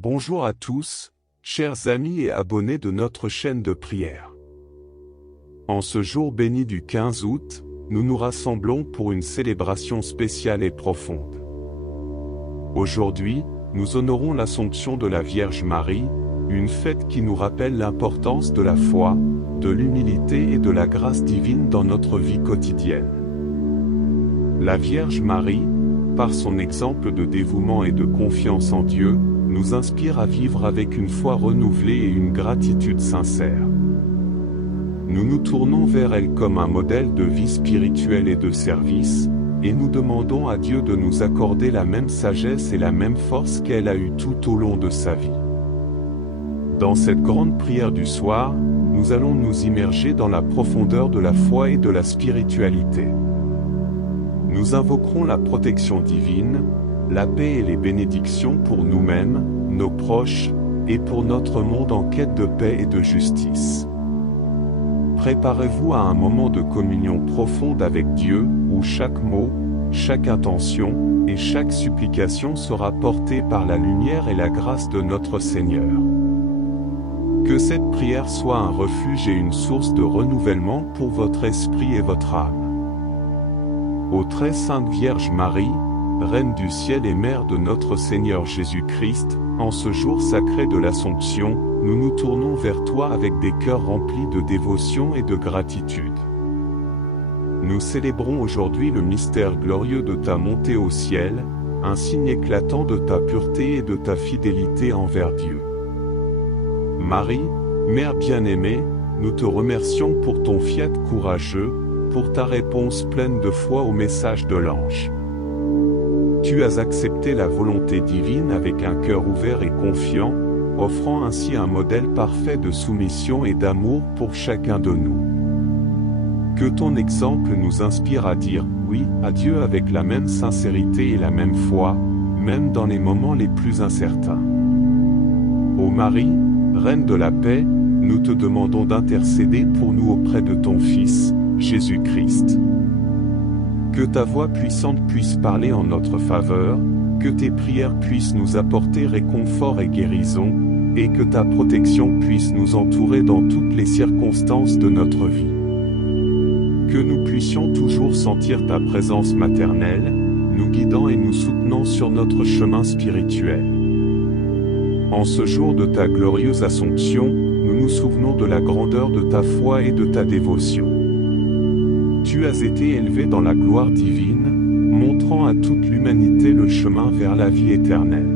Bonjour à tous, chers amis et abonnés de notre chaîne de prière. En ce jour béni du 15 août, nous nous rassemblons pour une célébration spéciale et profonde. Aujourd'hui, nous honorons l'Assomption de la Vierge Marie, une fête qui nous rappelle l'importance de la foi, de l'humilité et de la grâce divine dans notre vie quotidienne. La Vierge Marie, par son exemple de dévouement et de confiance en Dieu, nous inspire à vivre avec une foi renouvelée et une gratitude sincère. Nous nous tournons vers elle comme un modèle de vie spirituelle et de service, et nous demandons à Dieu de nous accorder la même sagesse et la même force qu'elle a eue tout au long de sa vie. Dans cette grande prière du soir, nous allons nous immerger dans la profondeur de la foi et de la spiritualité. Nous invoquerons la protection divine, la paix et les bénédictions pour nous-mêmes, nos proches, et pour notre monde en quête de paix et de justice. Préparez-vous à un moment de communion profonde avec Dieu, où chaque mot, chaque intention, et chaque supplication sera portée par la lumière et la grâce de notre Seigneur. Que cette prière soit un refuge et une source de renouvellement pour votre esprit et votre âme. Ô très sainte Vierge Marie, Reine du ciel et Mère de notre Seigneur Jésus-Christ, en ce jour sacré de l'Assomption, nous nous tournons vers toi avec des cœurs remplis de dévotion et de gratitude. Nous célébrons aujourd'hui le mystère glorieux de ta montée au ciel, un signe éclatant de ta pureté et de ta fidélité envers Dieu. Marie, Mère bien-aimée, nous te remercions pour ton fiat courageux, pour ta réponse pleine de foi au message de l'ange. Tu as accepté la volonté divine avec un cœur ouvert et confiant, offrant ainsi un modèle parfait de soumission et d'amour pour chacun de nous. Que ton exemple nous inspire à dire oui à Dieu avec la même sincérité et la même foi, même dans les moments les plus incertains. Ô Marie, Reine de la paix, nous te demandons d'intercéder pour nous auprès de ton Fils, Jésus-Christ. Que ta voix puissante puisse parler en notre faveur, que tes prières puissent nous apporter réconfort et guérison, et que ta protection puisse nous entourer dans toutes les circonstances de notre vie. Que nous puissions toujours sentir ta présence maternelle, nous guidant et nous soutenant sur notre chemin spirituel. En ce jour de ta glorieuse Assomption, nous nous souvenons de la grandeur de ta foi et de ta dévotion. Tu as été élevé dans la gloire divine, montrant à toute l'humanité le chemin vers la vie éternelle.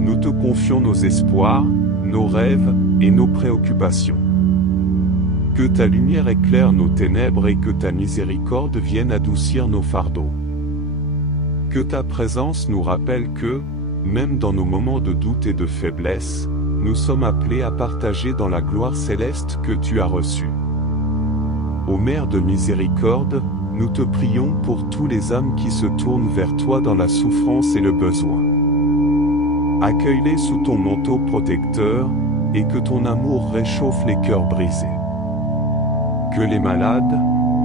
Nous te confions nos espoirs, nos rêves et nos préoccupations. Que ta lumière éclaire nos ténèbres et que ta miséricorde vienne adoucir nos fardeaux. Que ta présence nous rappelle que, même dans nos moments de doute et de faiblesse, nous sommes appelés à partager dans la gloire céleste que tu as reçue. Ô Mère de miséricorde, nous te prions pour tous les âmes qui se tournent vers toi dans la souffrance et le besoin. Accueille-les sous ton manteau protecteur, et que ton amour réchauffe les cœurs brisés. Que les malades,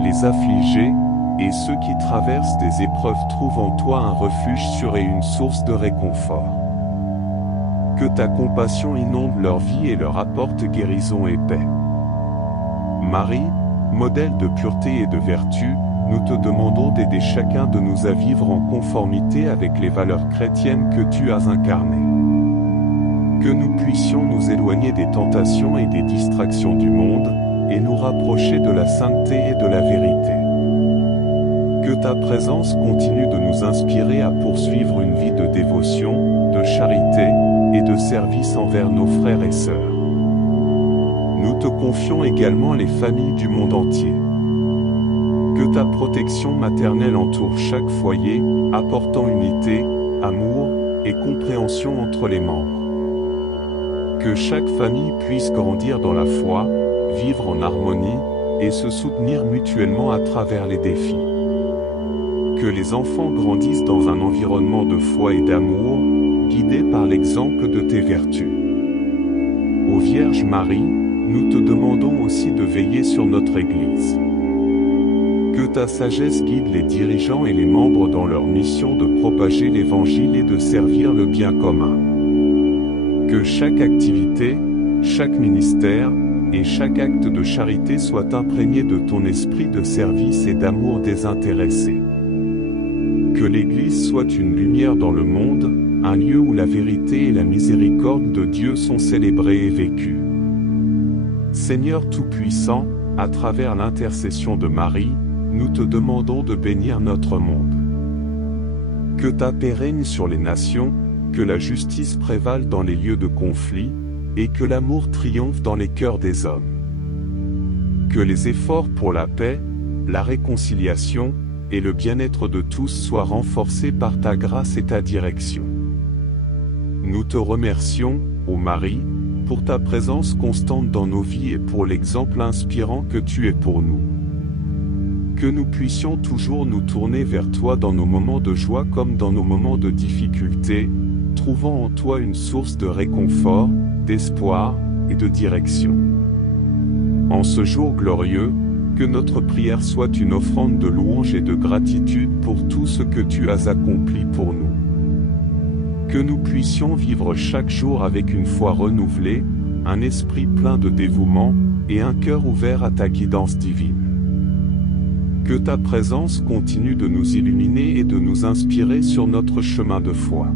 les affligés, et ceux qui traversent des épreuves trouvent en toi un refuge sûr et une source de réconfort. Que ta compassion inonde leur vie et leur apporte guérison et paix. Marie, modèle de pureté et de vertu, nous te demandons d'aider chacun de nous à vivre en conformité avec les valeurs chrétiennes que tu as incarnées. Que nous puissions nous éloigner des tentations et des distractions du monde, et nous rapprocher de la sainteté et de la vérité. Que ta présence continue de nous inspirer à poursuivre une vie de dévotion, de charité, et de service envers nos frères et sœurs. Nous te confions également les familles du monde entier. Que ta protection maternelle entoure chaque foyer, apportant unité, amour et compréhension entre les membres. Que chaque famille puisse grandir dans la foi, vivre en harmonie, et se soutenir mutuellement à travers les défis. Que les enfants grandissent dans un environnement de foi et d'amour, guidés par l'exemple de tes vertus. Ô Vierge Marie, nous te demandons aussi de veiller sur notre Église. Que ta sagesse guide les dirigeants et les membres dans leur mission de propager l'Évangile et de servir le bien commun. Que chaque activité, chaque ministère, et chaque acte de charité soit imprégné de ton esprit de service et d'amour désintéressé. Que l'Église soit une lumière dans le monde, un lieu où la vérité et la miséricorde de Dieu sont célébrées et vécues. Seigneur Tout-Puissant, à travers l'intercession de Marie, nous te demandons de bénir notre monde. Que ta paix règne sur les nations, que la justice prévale dans les lieux de conflit, et que l'amour triomphe dans les cœurs des hommes. Que les efforts pour la paix, la réconciliation, et le bien-être de tous soient renforcés par ta grâce et ta direction. Nous te remercions, ô Marie, pour ta présence constante dans nos vies et pour l'exemple inspirant que tu es pour nous. Que nous puissions toujours nous tourner vers toi dans nos moments de joie comme dans nos moments de difficulté, trouvant en toi une source de réconfort, d'espoir et de direction. En ce jour glorieux, que notre prière soit une offrande de louange et de gratitude pour tout ce que tu as accompli pour nous. Que nous puissions vivre chaque jour avec une foi renouvelée, un esprit plein de dévouement, et un cœur ouvert à ta guidance divine. Que ta présence continue de nous illuminer et de nous inspirer sur notre chemin de foi.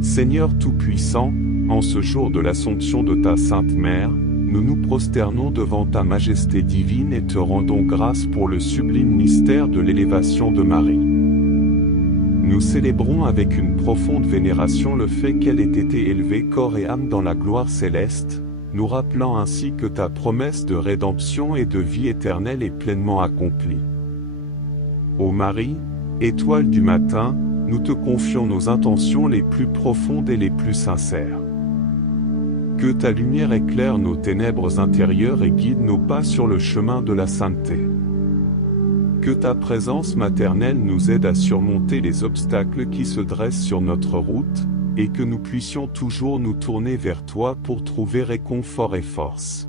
Seigneur Tout-Puissant, en ce jour de l'Assomption de ta Sainte Mère, nous nous prosternons devant ta majesté divine et te rendons grâce pour le sublime mystère de l'élévation de Marie. Nous célébrons avec une profonde vénération le fait qu'elle ait été élevée corps et âme dans la gloire céleste, nous rappelant ainsi que ta promesse de rédemption et de vie éternelle est pleinement accomplie. Ô Marie, étoile du matin, nous te confions nos intentions les plus profondes et les plus sincères. Que ta lumière éclaire nos ténèbres intérieures et guide nos pas sur le chemin de la sainteté. Que ta présence maternelle nous aide à surmonter les obstacles qui se dressent sur notre route, et que nous puissions toujours nous tourner vers toi pour trouver réconfort et force.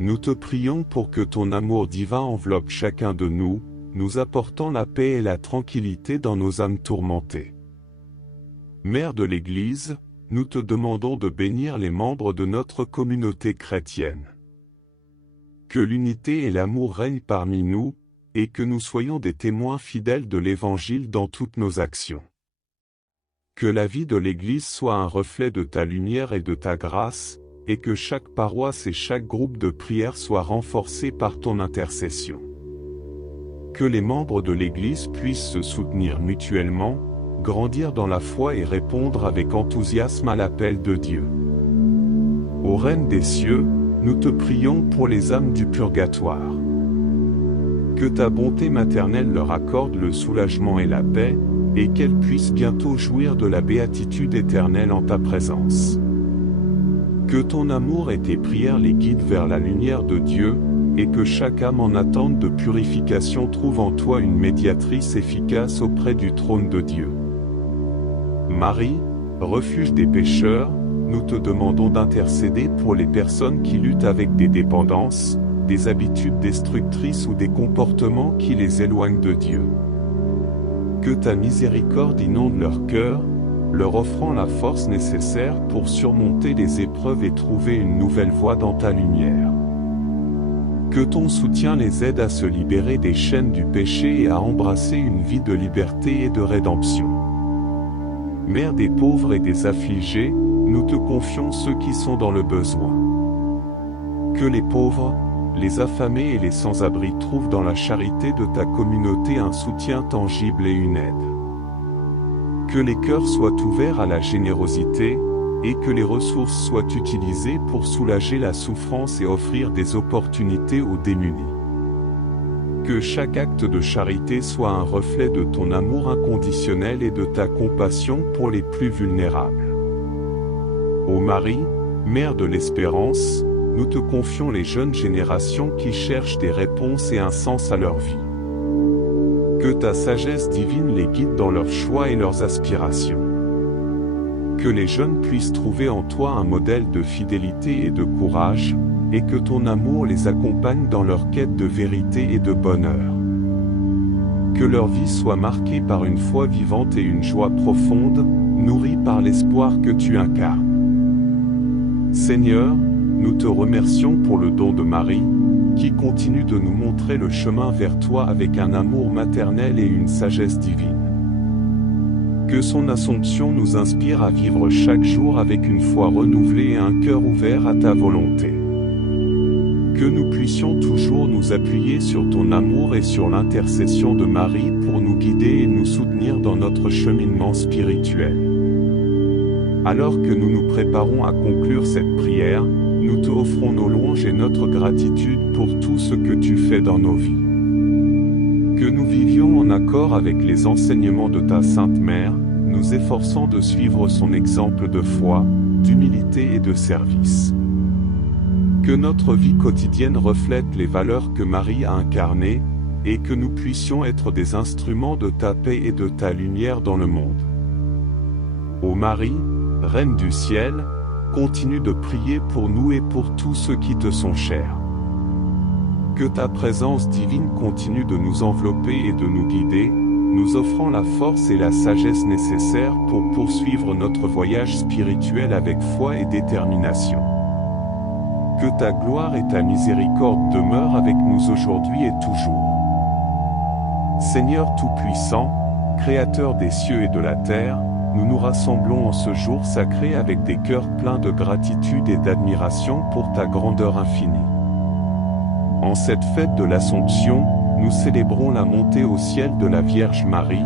Nous te prions pour que ton amour divin enveloppe chacun de nous, nous apportant la paix et la tranquillité dans nos âmes tourmentées. Mère de l'Église, nous te demandons de bénir les membres de notre communauté chrétienne. Que l'unité et l'amour règnent parmi nous, et que nous soyons des témoins fidèles de l'Évangile dans toutes nos actions. Que la vie de l'Église soit un reflet de ta lumière et de ta grâce, et que chaque paroisse et chaque groupe de prière soient renforcés par ton intercession. Que les membres de l'Église puissent se soutenir mutuellement, grandir dans la foi et répondre avec enthousiasme à l'appel de Dieu. Ô Reine des cieux, nous te prions pour les âmes du purgatoire. Que ta bonté maternelle leur accorde le soulagement et la paix, et qu'elles puissent bientôt jouir de la béatitude éternelle en ta présence. Que ton amour et tes prières les guident vers la lumière de Dieu, et que chaque âme en attente de purification trouve en toi une médiatrice efficace auprès du trône de Dieu. Marie, refuge des pécheurs, nous te demandons d'intercéder pour les personnes qui luttent avec des dépendances, des habitudes destructrices ou des comportements qui les éloignent de Dieu. Que ta miséricorde inonde leur cœur, leur offrant la force nécessaire pour surmonter les épreuves et trouver une nouvelle voie dans ta lumière. Que ton soutien les aide à se libérer des chaînes du péché et à embrasser une vie de liberté et de rédemption. Mère des pauvres et des affligés, nous te confions ceux qui sont dans le besoin. Que les pauvres, les affamés et les sans-abri trouvent dans la charité de ta communauté un soutien tangible et une aide. Que les cœurs soient ouverts à la générosité, et que les ressources soient utilisées pour soulager la souffrance et offrir des opportunités aux démunis. Que chaque acte de charité soit un reflet de ton amour inconditionnel et de ta compassion pour les plus vulnérables. Ô Marie, Mère de l'Espérance, nous te confions les jeunes générations qui cherchent des réponses et un sens à leur vie. Que ta sagesse divine les guide dans leurs choix et leurs aspirations. Que les jeunes puissent trouver en toi un modèle de fidélité et de courage, et que ton amour les accompagne dans leur quête de vérité et de bonheur. Que leur vie soit marquée par une foi vivante et une joie profonde, nourris par l'espoir que tu incarnes. Seigneur, nous te remercions pour le don de Marie, qui continue de nous montrer le chemin vers toi avec un amour maternel et une sagesse divine. Que son Assomption nous inspire à vivre chaque jour avec une foi renouvelée et un cœur ouvert à ta volonté. Que nous puissions toujours nous appuyer sur ton amour et sur l'intercession de Marie pour nous guider et nous soutenir dans notre cheminement spirituel. Alors que nous nous préparons à conclure cette prière, nous te offrons nos louanges et notre gratitude pour tout ce que tu fais dans nos vies. Que nous vivions en accord avec les enseignements de ta Sainte Mère, nous efforçant de suivre son exemple de foi, d'humilité et de service. Que notre vie quotidienne reflète les valeurs que Marie a incarnées, et que nous puissions être des instruments de ta paix et de ta lumière dans le monde. Ô Marie, Reine du ciel, continue de prier pour nous et pour tous ceux qui te sont chers. Que ta présence divine continue de nous envelopper et de nous guider, nous offrant la force et la sagesse nécessaires pour poursuivre notre voyage spirituel avec foi et détermination. Que ta gloire et ta miséricorde demeurent avec nous aujourd'hui et toujours. Seigneur Tout-Puissant, Créateur des cieux et de la terre, nous nous rassemblons en ce jour sacré avec des cœurs pleins de gratitude et d'admiration pour ta grandeur infinie. En cette fête de l'Assomption, nous célébrons la montée au ciel de la Vierge Marie,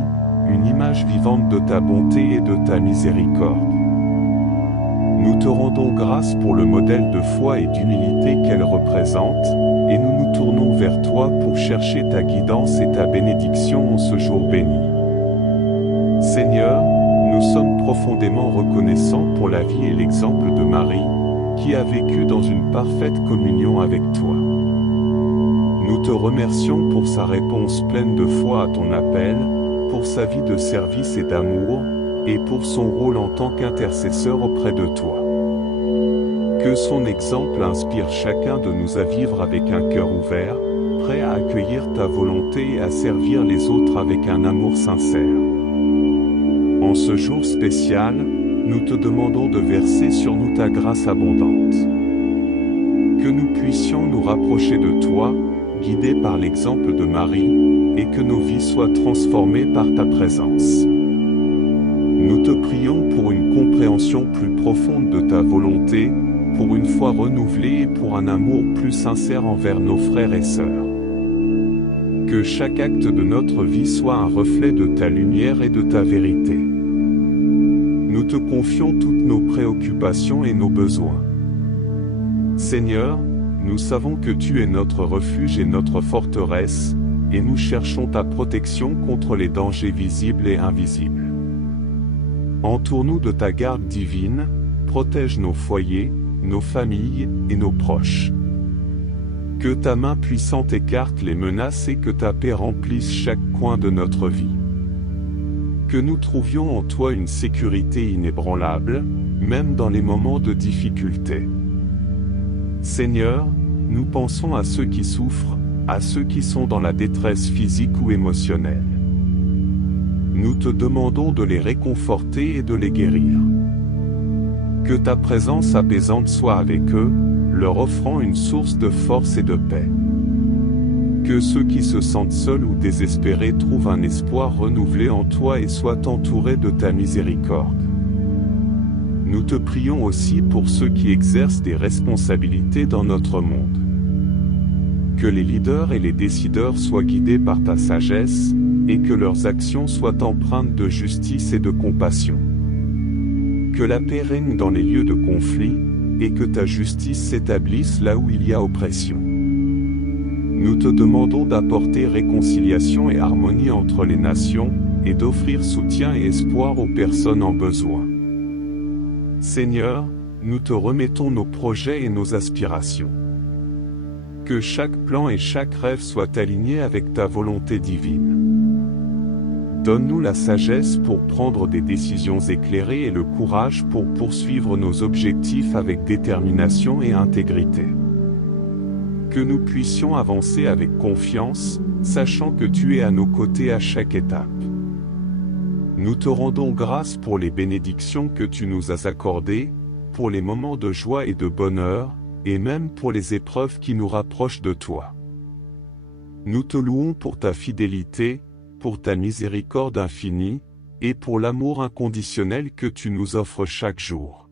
une image vivante de ta bonté et de ta miséricorde. Nous te rendons grâce pour le modèle de foi et d'humilité qu'elle représente, et nous nous tournons vers toi pour chercher ta guidance et ta bénédiction en ce jour béni. Seigneur, nous sommes profondément reconnaissants pour la vie et l'exemple de Marie, qui a vécu dans une parfaite communion avec toi. Nous te remercions pour sa réponse pleine de foi à ton appel, pour sa vie de service et d'amour, et pour son rôle en tant qu'intercesseur auprès de toi. Que son exemple inspire chacun de nous à vivre avec un cœur ouvert, prêt à accueillir ta volonté et à servir les autres avec un amour sincère. En ce jour spécial, nous te demandons de verser sur nous ta grâce abondante. Que nous puissions nous rapprocher de toi, guidés par l'exemple de Marie, et que nos vies soient transformées par ta présence. Nous te prions pour une compréhension plus profonde de ta volonté, pour une foi renouvelée et pour un amour plus sincère envers nos frères et sœurs. Que chaque acte de notre vie soit un reflet de ta lumière et de ta vérité. Nous te confions toutes nos préoccupations et nos besoins. Seigneur, nous savons que tu es notre refuge et notre forteresse, et nous cherchons ta protection contre les dangers visibles et invisibles. Entoure-nous de ta garde divine, protège nos foyers, nos familles et nos proches. Que ta main puissante écarte les menaces et que ta paix remplisse chaque coin de notre vie. Que nous trouvions en toi une sécurité inébranlable, même dans les moments de difficulté. Seigneur, nous pensons à ceux qui souffrent, à ceux qui sont dans la détresse physique ou émotionnelle. Nous te demandons de les réconforter et de les guérir. Que ta présence apaisante soit avec eux, leur offrant une source de force et de paix. Que ceux qui se sentent seuls ou désespérés trouvent un espoir renouvelé en toi et soient entourés de ta miséricorde. Nous te prions aussi pour ceux qui exercent des responsabilités dans notre monde. Que les leaders et les décideurs soient guidés par ta sagesse, et que leurs actions soient empreintes de justice et de compassion. Que la paix règne dans les lieux de conflit, et que ta justice s'établisse là où il y a oppression. Nous te demandons d'apporter réconciliation et harmonie entre les nations, et d'offrir soutien et espoir aux personnes en besoin. Seigneur, nous te remettons nos projets et nos aspirations. Que chaque plan et chaque rêve soient alignés avec ta volonté divine. Donne-nous la sagesse pour prendre des décisions éclairées et le courage pour poursuivre nos objectifs avec détermination et intégrité. Que nous puissions avancer avec confiance, sachant que tu es à nos côtés à chaque étape. Nous te rendons grâce pour les bénédictions que tu nous as accordées, pour les moments de joie et de bonheur, et même pour les épreuves qui nous rapprochent de toi. Nous te louons pour ta fidélité, pour ta miséricorde infinie, et pour l'amour inconditionnel que tu nous offres chaque jour.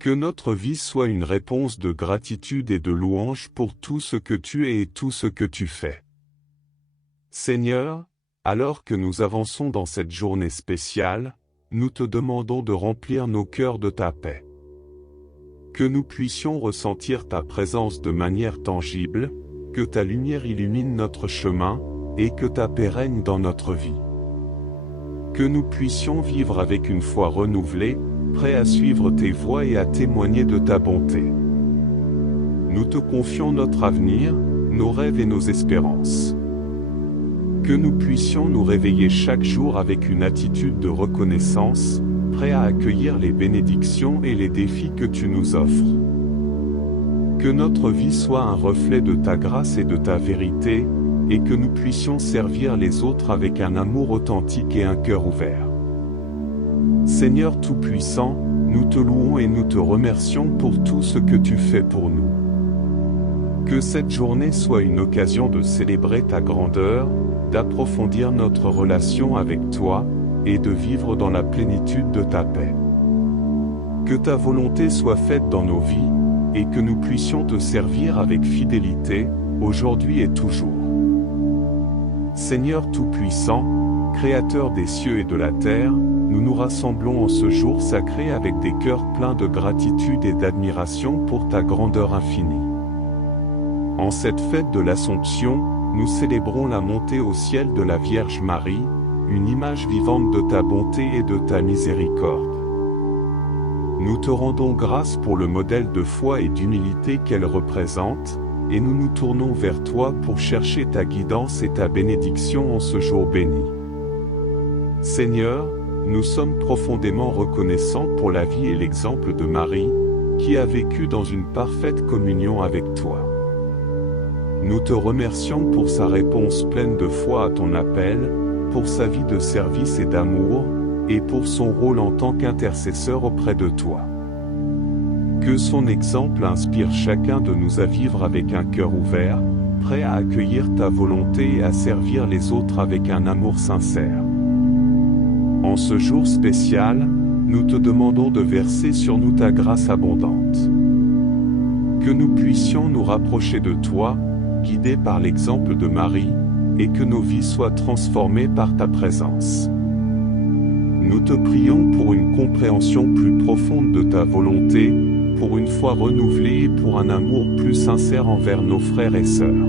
Que notre vie soit une réponse de gratitude et de louange pour tout ce que tu es et tout ce que tu fais. Seigneur, alors que nous avançons dans cette journée spéciale, nous te demandons de remplir nos cœurs de ta paix. Que nous puissions ressentir ta présence de manière tangible, que ta lumière illumine notre chemin, et que ta paix règne dans notre vie. Que nous puissions vivre avec une foi renouvelée, prêts à suivre tes voies et à témoigner de ta bonté. Nous te confions notre avenir, nos rêves et nos espérances. Que nous puissions nous réveiller chaque jour avec une attitude de reconnaissance, prêts à accueillir les bénédictions et les défis que tu nous offres. Que notre vie soit un reflet de ta grâce et de ta vérité, et que nous puissions servir les autres avec un amour authentique et un cœur ouvert. Seigneur Tout-Puissant, nous te louons et nous te remercions pour tout ce que tu fais pour nous. Que cette journée soit une occasion de célébrer ta grandeur, d'approfondir notre relation avec toi, et de vivre dans la plénitude de ta paix. Que ta volonté soit faite dans nos vies, et que nous puissions te servir avec fidélité, aujourd'hui et toujours. Seigneur Tout-Puissant, Créateur des cieux et de la terre, nous nous rassemblons en ce jour sacré avec des cœurs pleins de gratitude et d'admiration pour ta grandeur infinie. En cette fête de l'Assomption, nous célébrons la montée au ciel de la Vierge Marie, une image vivante de ta bonté et de ta miséricorde. Nous te rendons grâce pour le modèle de foi et d'humilité qu'elle représente, et nous nous tournons vers toi pour chercher ta guidance et ta bénédiction en ce jour béni. Seigneur, nous sommes profondément reconnaissants pour la vie et l'exemple de Marie, qui a vécu dans une parfaite communion avec toi. Nous te remercions pour sa réponse pleine de foi à ton appel, pour sa vie de service et d'amour, et pour son rôle en tant qu'intercesseur auprès de toi. Que son exemple inspire chacun de nous à vivre avec un cœur ouvert, prêt à accueillir ta volonté et à servir les autres avec un amour sincère. En ce jour spécial, nous te demandons de verser sur nous ta grâce abondante. Que nous puissions nous rapprocher de toi, guidés par l'exemple de Marie, et que nos vies soient transformées par ta présence. Nous te prions pour une compréhension plus profonde de ta volonté, pour une foi renouvelée et pour un amour plus sincère envers nos frères et sœurs.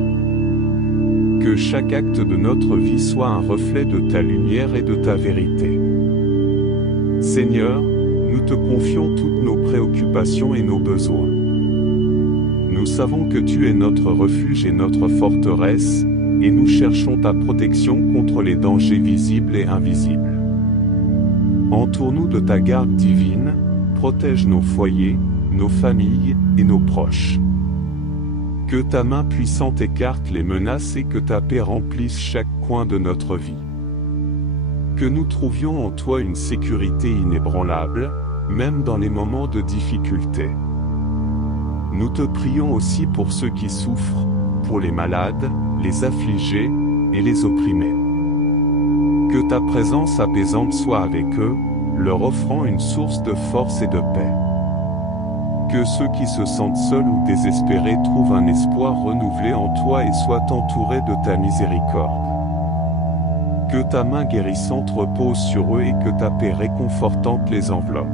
Que chaque acte de notre vie soit un reflet de ta lumière et de ta vérité. Seigneur, nous te confions toutes nos préoccupations et nos besoins. Nous savons que tu es notre refuge et notre forteresse, et nous cherchons ta protection contre les dangers visibles et invisibles. Entoure-nous de ta garde divine, protège nos foyers, nos familles et nos proches. Que ta main puissante écarte les menaces et que ta paix remplisse chaque coin de notre vie. Que nous trouvions en toi une sécurité inébranlable, même dans les moments de difficulté. Nous te prions aussi pour ceux qui souffrent, pour les malades, les affligés et les opprimés. Que ta présence apaisante soit avec eux, leur offrant une source de force et de paix. Que ceux qui se sentent seuls ou désespérés trouvent un espoir renouvelé en toi et soient entourés de ta miséricorde. Que ta main guérissante repose sur eux et que ta paix réconfortante les enveloppe.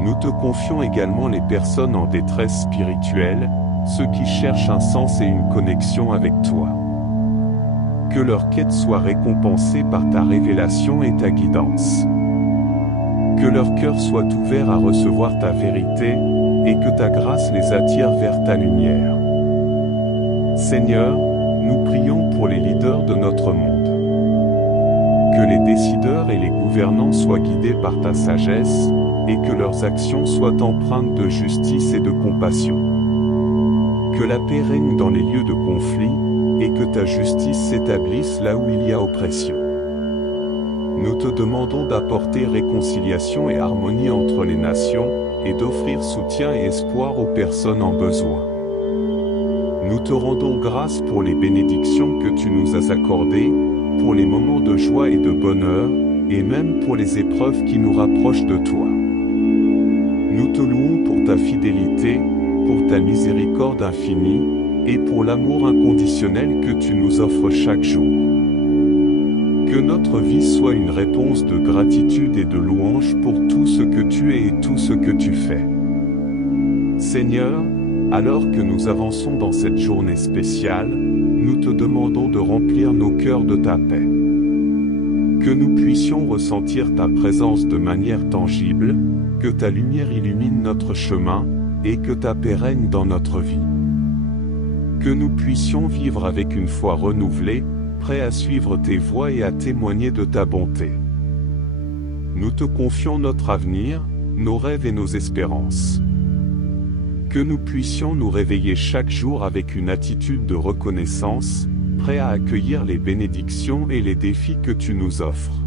Nous te confions également les personnes en détresse spirituelle, ceux qui cherchent un sens et une connexion avec toi. Que leur quête soit récompensée par ta révélation et ta guidance. Que leur cœur soit ouvert à recevoir ta vérité, et que ta grâce les attire vers ta lumière. Seigneur, nous prions pour les leaders de notre monde. Que les décideurs et les gouvernants soient guidés par ta sagesse, et que leurs actions soient empreintes de justice et de compassion. Que la paix règne dans les lieux de conflit, et que ta justice s'établisse là où il y a oppression. Nous te demandons d'apporter réconciliation et harmonie entre les nations, et d'offrir soutien et espoir aux personnes en besoin. Nous te rendons grâce pour les bénédictions que tu nous as accordées, pour les moments de joie et de bonheur, et même pour les épreuves qui nous rapprochent de toi. Nous te louons pour ta fidélité, pour ta miséricorde infinie, et pour l'amour inconditionnel que tu nous offres chaque jour. Que notre vie soit une réponse de gratitude et de louange pour tout ce que tu es et tout ce que tu fais. Seigneur, alors que nous avançons dans cette journée spéciale, nous te demandons de remplir nos cœurs de ta paix. Que nous puissions ressentir ta présence de manière tangible, que ta lumière illumine notre chemin, et que ta paix règne dans notre vie. Que nous puissions vivre avec une foi renouvelée, prêts à suivre tes voies et à témoigner de ta bonté. Nous te confions notre avenir, nos rêves et nos espérances. Que nous puissions nous réveiller chaque jour avec une attitude de reconnaissance, prêts à accueillir les bénédictions et les défis que tu nous offres.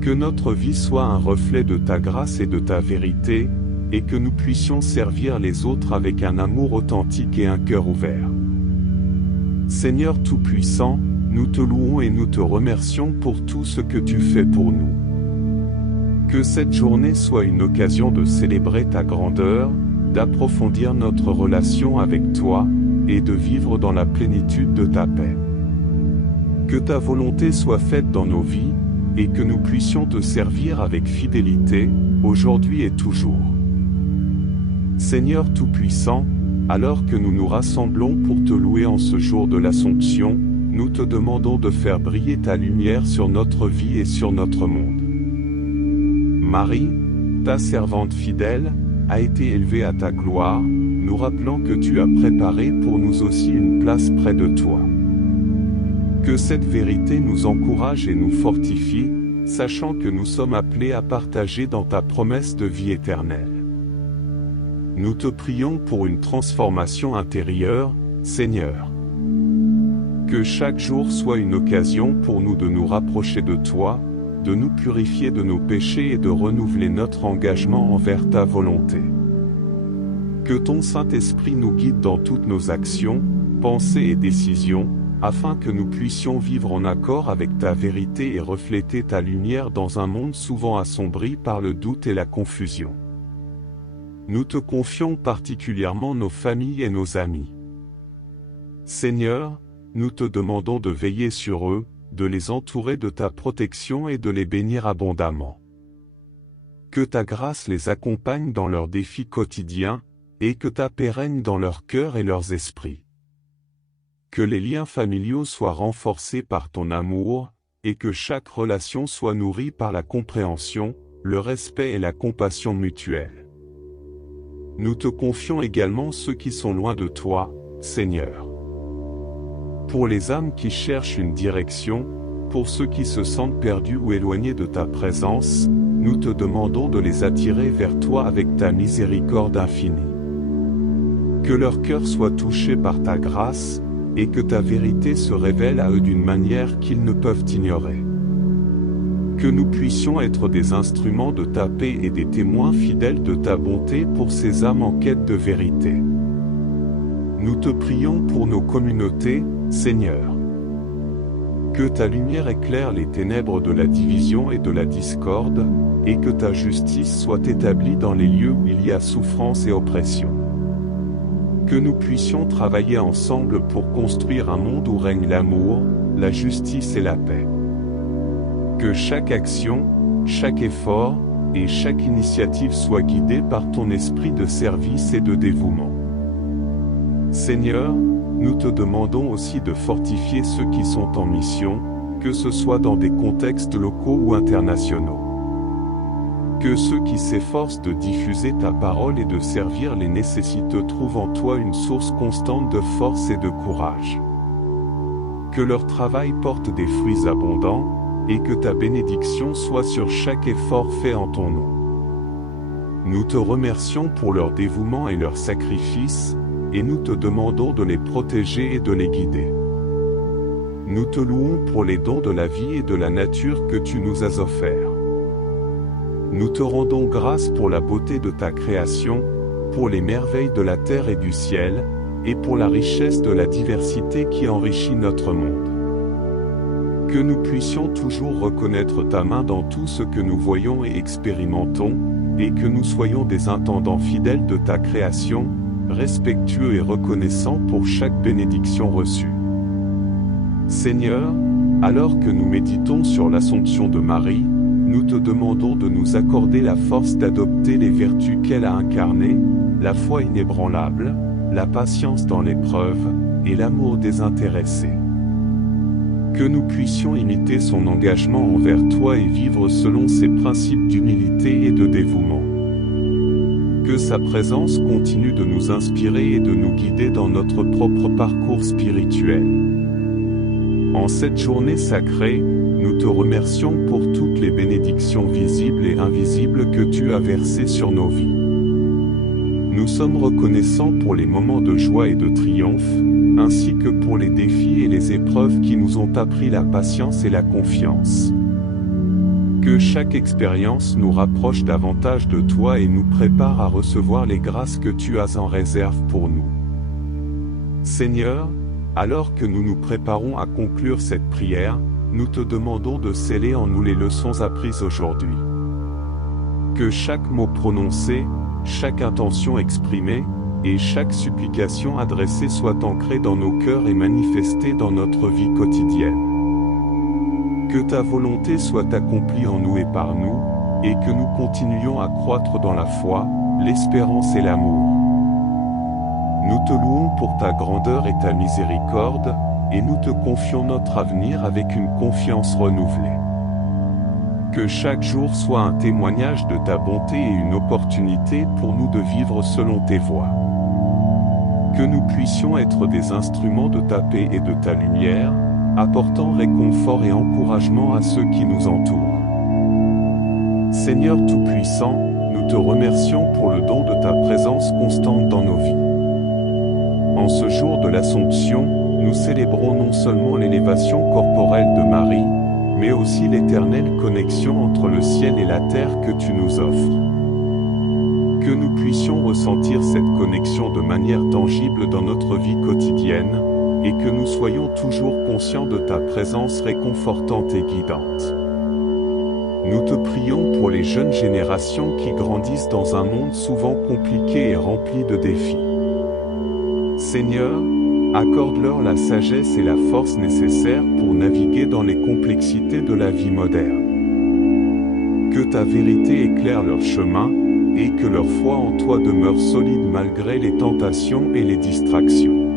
Que notre vie soit un reflet de ta grâce et de ta vérité, et que nous puissions servir les autres avec un amour authentique et un cœur ouvert. Seigneur Tout-Puissant, nous te louons et nous te remercions pour tout ce que tu fais pour nous. Que cette journée soit une occasion de célébrer ta grandeur, d'approfondir notre relation avec toi, et de vivre dans la plénitude de ta paix. Que ta volonté soit faite dans nos vies, et que nous puissions te servir avec fidélité, aujourd'hui et toujours. Seigneur Tout-Puissant, alors que nous nous rassemblons pour te louer en ce jour de l'Assomption, nous te demandons de faire briller ta lumière sur notre vie et sur notre monde. Marie, ta servante fidèle, a été élevée à ta gloire, nous rappelant que tu as préparé pour nous aussi une place près de toi. Que cette vérité nous encourage et nous fortifie, sachant que nous sommes appelés à partager dans ta promesse de vie éternelle. Nous te prions pour une transformation intérieure, Seigneur. Que chaque jour soit une occasion pour nous de nous rapprocher de toi, de nous purifier de nos péchés et de renouveler notre engagement envers ta volonté. Que ton Saint-Esprit nous guide dans toutes nos actions, pensées et décisions, afin que nous puissions vivre en accord avec ta vérité et refléter ta lumière dans un monde souvent assombri par le doute et la confusion. Nous te confions particulièrement nos familles et nos amis. Seigneur, nous te demandons de veiller sur eux, de les entourer de ta protection et de les bénir abondamment. Que ta grâce les accompagne dans leurs défis quotidiens, et que ta paix règne dans leurs cœurs et leurs esprits. Que les liens familiaux soient renforcés par ton amour, et que chaque relation soit nourrie par la compréhension, le respect et la compassion mutuelle. Nous te confions également ceux qui sont loin de toi, Seigneur. Pour les âmes qui cherchent une direction, pour ceux qui se sentent perdus ou éloignés de ta présence, nous te demandons de les attirer vers toi avec ta miséricorde infinie. Que leur cœur soit touché par ta grâce, et que ta vérité se révèle à eux d'une manière qu'ils ne peuvent ignorer. Que nous puissions être des instruments de ta paix et des témoins fidèles de ta bonté pour ces âmes en quête de vérité. Nous te prions pour nos communautés, Seigneur. Que ta lumière éclaire les ténèbres de la division et de la discorde, et que ta justice soit établie dans les lieux où il y a souffrance et oppression. Que nous puissions travailler ensemble pour construire un monde où règne l'amour, la justice et la paix. Que chaque action, chaque effort, et chaque initiative soit guidée par ton esprit de service et de dévouement. Seigneur, nous te demandons aussi de fortifier ceux qui sont en mission, que ce soit dans des contextes locaux ou internationaux. Que ceux qui s'efforcent de diffuser ta parole et de servir les nécessiteux trouvent en toi une source constante de force et de courage. Que leur travail porte des fruits abondants, et que ta bénédiction soit sur chaque effort fait en ton nom. Nous te remercions pour leur dévouement et leur sacrifice, et nous te demandons de les protéger et de les guider. Nous te louons pour les dons de la vie et de la nature que tu nous as offerts. Nous te rendons grâce pour la beauté de ta création, pour les merveilles de la terre et du ciel, et pour la richesse de la diversité qui enrichit notre monde. Que nous puissions toujours reconnaître ta main dans tout ce que nous voyons et expérimentons, et que nous soyons des intendants fidèles de ta création, respectueux et reconnaissants pour chaque bénédiction reçue. Seigneur, alors que nous méditons sur l'Assomption de Marie, nous te demandons de nous accorder la force d'adopter les vertus qu'elle a incarnées, la foi inébranlable, la patience dans l'épreuve, et l'amour désintéressé. Que nous puissions imiter son engagement envers toi et vivre selon ses principes d'humilité et de dévouement. Que sa présence continue de nous inspirer et de nous guider dans notre propre parcours spirituel. En cette journée sacrée, nous te remercions pour toutes les bénédictions visibles et invisibles que tu as versées sur nos vies. Nous sommes reconnaissants pour les moments de joie et de triomphe, ainsi que pour les défis et les épreuves qui nous ont appris la patience et la confiance. Que chaque expérience nous rapproche davantage de toi et nous prépare à recevoir les grâces que tu as en réserve pour nous. Seigneur, alors que nous nous préparons à conclure cette prière, nous te demandons de sceller en nous les leçons apprises aujourd'hui. Que chaque mot prononcé, chaque intention exprimée, et chaque supplication adressée soit ancrée dans nos cœurs et manifestée dans notre vie quotidienne. Que ta volonté soit accomplie en nous et par nous, et que nous continuions à croître dans la foi, l'espérance et l'amour. Nous te louons pour ta grandeur et ta miséricorde, et nous te confions notre avenir avec une confiance renouvelée. Que chaque jour soit un témoignage de ta bonté et une opportunité pour nous de vivre selon tes voies. Que nous puissions être des instruments de ta paix et de ta lumière, apportant réconfort et encouragement à ceux qui nous entourent. Seigneur Tout-Puissant, nous te remercions pour le don de ta présence constante dans nos vies. En ce jour de l'Assomption, nous célébrons non seulement l'élévation corporelle de Marie, mais aussi l'éternelle connexion entre le ciel et la terre que tu nous offres. Que nous puissions ressentir cette connexion de manière tangible dans notre vie quotidienne, et que nous soyons toujours conscients de ta présence réconfortante et guidante. Nous te prions pour les jeunes générations qui grandissent dans un monde souvent compliqué et rempli de défis. Seigneur, accorde-leur la sagesse et la force nécessaires pour naviguer dans les complexités de la vie moderne. Que ta vérité éclaire leur chemin, et que leur foi en toi demeure solide malgré les tentations et les distractions.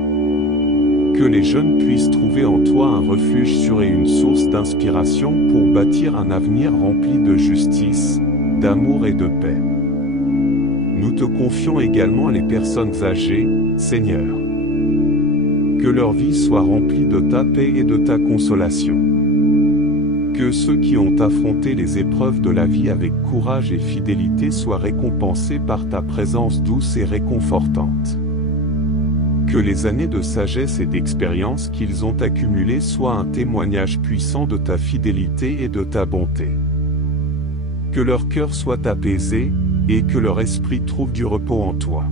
Que les jeunes puissent trouver en toi un refuge sûr et une source d'inspiration pour bâtir un avenir rempli de justice, d'amour et de paix. Nous te confions également les personnes âgées, Seigneur. Que leur vie soit remplie de ta paix et de ta consolation. Que ceux qui ont affronté les épreuves de la vie avec courage et fidélité soient récompensés par ta présence douce et réconfortante. Que les années de sagesse et d'expérience qu'ils ont accumulées soient un témoignage puissant de ta fidélité et de ta bonté. Que leur cœur soit apaisé, et que leur esprit trouve du repos en toi.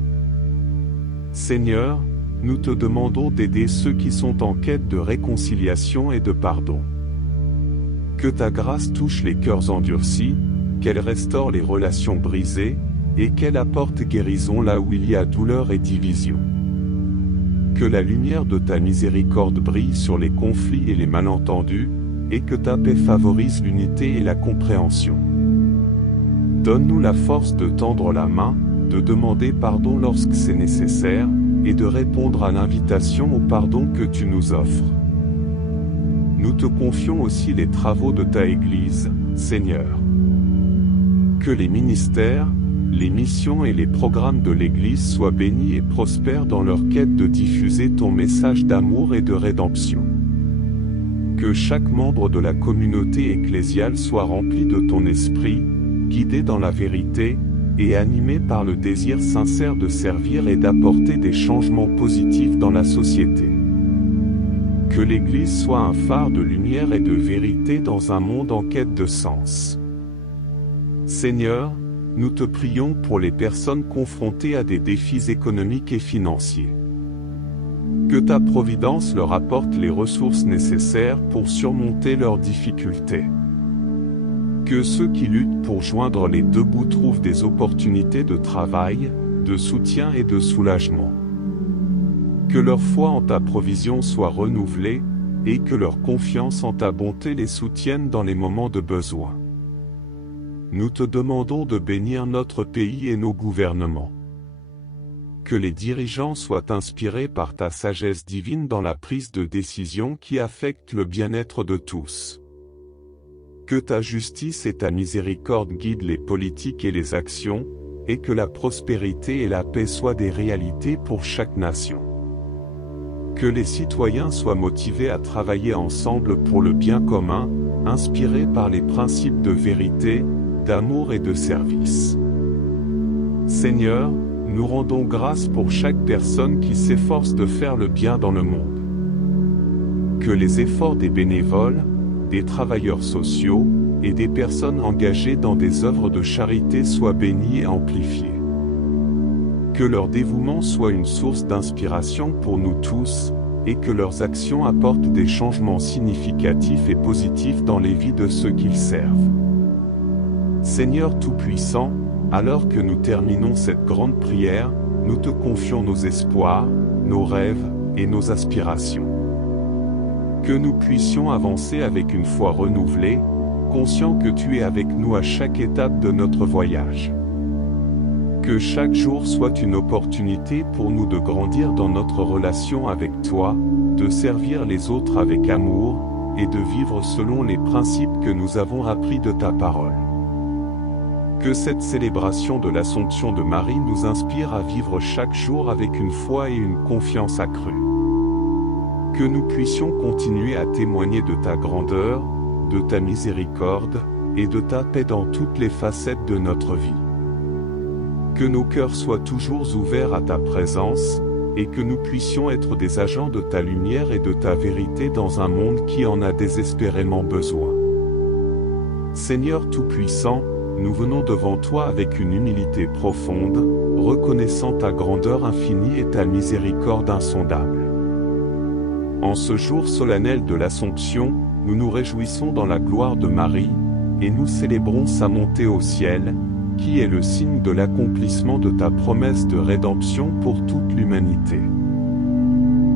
Seigneur, nous te demandons d'aider ceux qui sont en quête de réconciliation et de pardon. Que ta grâce touche les cœurs endurcis, qu'elle restaure les relations brisées, et qu'elle apporte guérison là où il y a douleur et division. Que la lumière de ta miséricorde brille sur les conflits et les malentendus, et que ta paix favorise l'unité et la compréhension. Donne-nous la force de tendre la main, de demander pardon lorsque c'est nécessaire, et de répondre à l'invitation au pardon que tu nous offres. Nous te confions aussi les travaux de ta Église, Seigneur. Que les ministères, les missions et les programmes de l'Église soient bénis et prospèrent dans leur quête de diffuser ton message d'amour et de rédemption. Que chaque membre de la communauté ecclésiale soit rempli de ton esprit, guidé dans la vérité, et animé par le désir sincère de servir et d'apporter des changements positifs dans la société. Que Que l'Église soit un phare de lumière et de vérité dans un monde en quête de sens. Seigneur, nous te prions pour les personnes confrontées à des défis économiques et financiers. Que ta providence leur apporte les ressources nécessaires pour surmonter leurs difficultés. Que ceux qui luttent pour joindre les deux bouts trouvent des opportunités de travail, de soutien et de soulagement. Que leur foi en ta provision soit renouvelée, et que leur confiance en ta bonté les soutienne dans les moments de besoin. Nous te demandons de bénir notre pays et nos gouvernements. Que les dirigeants soient inspirés par ta sagesse divine dans la prise de décision qui affecte le bien-être de tous. Que ta justice et ta miséricorde guident les politiques et les actions, et que la prospérité et la paix soient des réalités pour chaque nation. Que les citoyens soient motivés à travailler ensemble pour le bien commun, inspirés par les principes de vérité, d'amour et de service. Seigneur, nous rendons grâce pour chaque personne qui s'efforce de faire le bien dans le monde. Que les efforts des bénévoles, des travailleurs sociaux, et des personnes engagées dans des œuvres de charité soient bénis et amplifiés. Que leur dévouement soit une source d'inspiration pour nous tous, et que leurs actions apportent des changements significatifs et positifs dans les vies de ceux qu'ils servent. Seigneur Tout-Puissant, alors que nous terminons cette grande prière, nous te confions nos espoirs, nos rêves et nos aspirations. Que nous puissions avancer avec une foi renouvelée, conscients que tu es avec nous à chaque étape de notre voyage. Que chaque jour soit une opportunité pour nous de grandir dans notre relation avec toi, de servir les autres avec amour, et de vivre selon les principes que nous avons appris de ta parole. Que cette célébration de l'Assomption de Marie nous inspire à vivre chaque jour avec une foi et une confiance accrue. Que nous puissions continuer à témoigner de ta grandeur, de ta miséricorde, et de ta paix dans toutes les facettes de notre vie. Que nos cœurs soient toujours ouverts à ta présence, et que nous puissions être des agents de ta lumière et de ta vérité dans un monde qui en a désespérément besoin. Seigneur Tout-Puissant, nous venons devant toi avec une humilité profonde, reconnaissant ta grandeur infinie et ta miséricorde insondable. En ce jour solennel de l'Assomption, nous nous réjouissons dans la gloire de Marie, et nous célébrons sa montée au ciel, qui est le signe de l'accomplissement de ta promesse de rédemption pour toute l'humanité.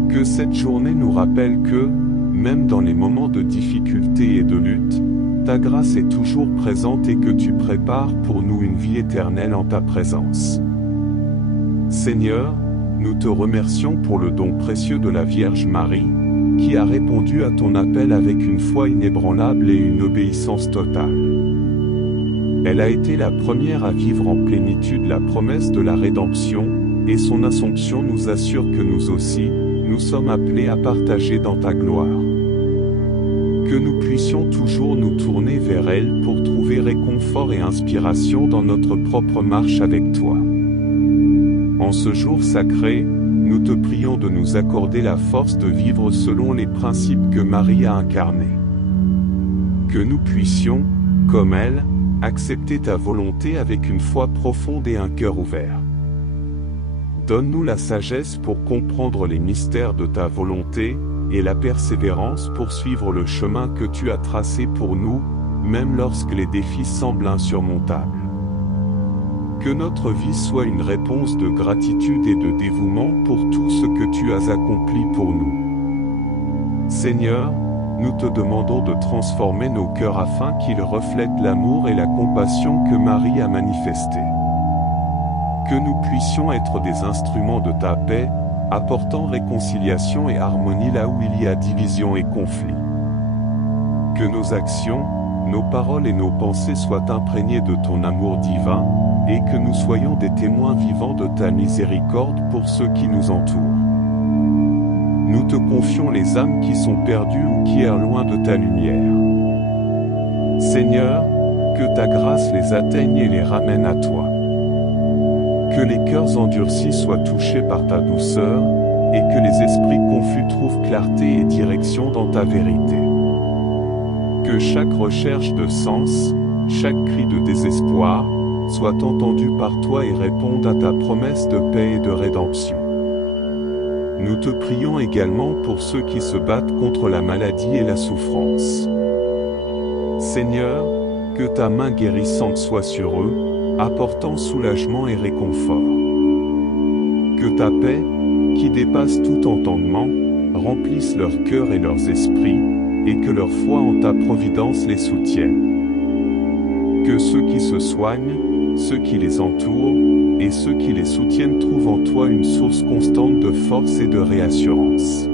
Que cette journée nous rappelle que, même dans les moments de difficulté et de lutte, ta grâce est toujours présente et que tu prépares pour nous une vie éternelle en ta présence. Seigneur, nous te remercions pour le don précieux de la Vierge Marie, qui a répondu à ton appel avec une foi inébranlable et une obéissance totale. Elle a été la première à vivre en plénitude la promesse de la rédemption, et son Assomption nous assure que nous aussi, nous sommes appelés à partager dans ta gloire. Que nous puissions toujours nous tourner vers elle pour trouver réconfort et inspiration dans notre propre marche avec toi. En ce jour sacré, nous te prions de nous accorder la force de vivre selon les principes que Marie a incarnés. Que nous puissions, comme elle, accepter ta volonté avec une foi profonde et un cœur ouvert. Donne-nous la sagesse pour comprendre les mystères de ta volonté, et la persévérance pour suivre le chemin que tu as tracé pour nous, même lorsque les défis semblent insurmontables. Que notre vie soit une réponse de gratitude et de dévouement pour tout ce que tu as accompli pour nous. Seigneur, nous te demandons de transformer nos cœurs afin qu'ils reflètent l'amour et la compassion que Marie a manifestés. Que nous puissions être des instruments de ta paix, apportant réconciliation et harmonie là où il y a division et conflit. Que nos actions, nos paroles et nos pensées soient imprégnées de ton amour divin, et que nous soyons des témoins vivants de ta miséricorde pour ceux qui nous entourent. Nous te confions les âmes qui sont perdues ou qui errent loin de ta lumière. Seigneur, que ta grâce les atteigne et les ramène à toi. Que les cœurs endurcis soient touchés par ta douceur, et que les esprits confus trouvent clarté et direction dans ta vérité. Que chaque recherche de sens, chaque cri de désespoir, soit entendu par toi et réponde à ta promesse de paix et de rédemption. Nous te prions également pour ceux qui se battent contre la maladie et la souffrance. Seigneur, que ta main guérissante soit sur eux, apportant soulagement et réconfort. Que ta paix, qui dépasse tout entendement, remplisse leur cœur et leurs esprits, et que leur foi en ta providence les soutienne. Que ceux qui se soignent, ceux qui les entourent, et ceux qui les soutiennent trouvent en toi une source constante de force et de réassurance.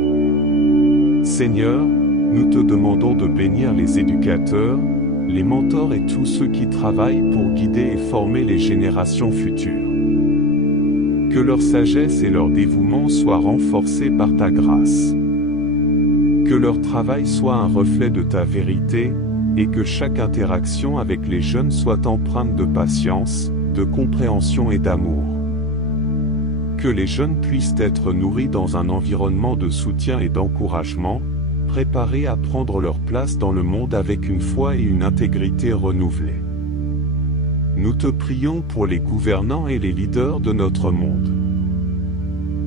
Seigneur, nous te demandons de bénir les éducateurs, les mentors et tous ceux qui travaillent pour guider et former les générations futures. Que leur sagesse et leur dévouement soient renforcés par ta grâce. Que leur travail soit un reflet de ta vérité, et que chaque interaction avec les jeunes soit empreinte de patience, de compréhension et d'amour. Que les jeunes puissent être nourris dans un environnement de soutien et d'encouragement, préparés à prendre leur place dans le monde avec une foi et une intégrité renouvelées. Nous te prions pour les gouvernants et les leaders de notre monde.